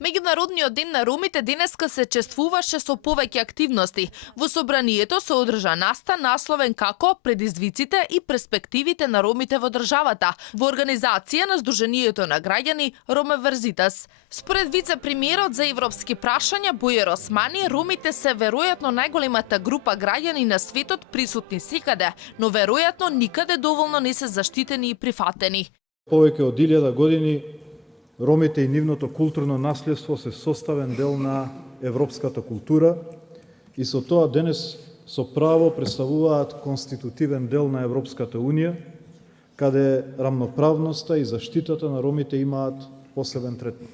Меѓународниот ден на ромите денеска се чествуваше со повеќе активности. Во собранието се одржа настан насловен како предизвиците и перспективите на ромите во државата, во организација на Сдруженијето на граѓани Ромеверзитас. Според вице-премиерот за европски прашања Бојер Османи, ромите се веројатно најголемата група граѓани на светот присутни секаде, но веројатно никаде доволно не се заштитени и прифатени. Повеќе од 1000 години ромите и нивното културно наследство се составен дел на европската култура и со тоа денес со право представуваат конститутивен дел на Европската Унија, каде рамноправноста и заштитата на ромите имаат посебен третман.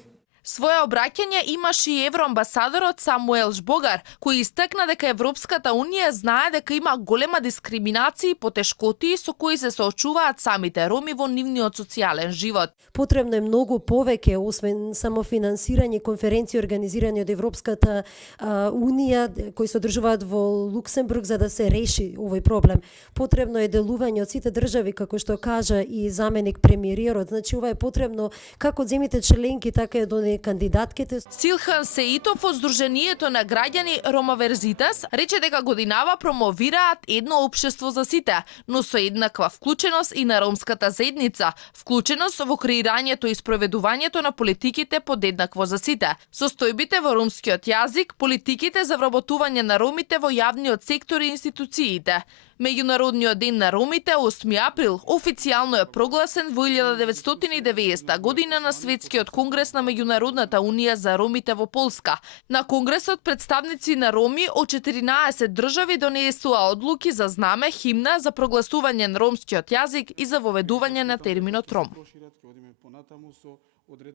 Своја обраќање имаше и евроамбасадорот Самуел Жбогар, кој истакна дека Европската Унија знае дека има голема дискриминација и потешкоти со кои се соочуваат самите роми во нивниот социјален живот. Потребно е многу повеќе, освен само финансирање, конференции организирани од Европската Унија, кои се одржуваат во Луксембург за да се реши овој проблем. Потребно е делување од сите држави, како што кажа и заменик премиерот. Значи, ова е потребно како од земјите членки, така и од кандидатките. Силхан Сеитов од Сдруженијето на граѓани Ромеверзитас рече дека годинава промовираат едно општество за сите, но со еднаква вклученост и на ромската заедница, вклученост во креирањето и спроведувањето на политиките подеднакво за сите, состојбите во ромскиот јазик, политиките за вработување на ромите во јавниот сектор и институциите. Меѓународниот ден на ромите 8 април официјално е прогласен во 1990 година на Светскиот конгрес на Меѓународната унија за ромите во Полска. На конгресот представници на роми од 14 држави донесуа одлуки за знаме, химна за прогласување на ромскиот јазик и за воведување на терминот ром.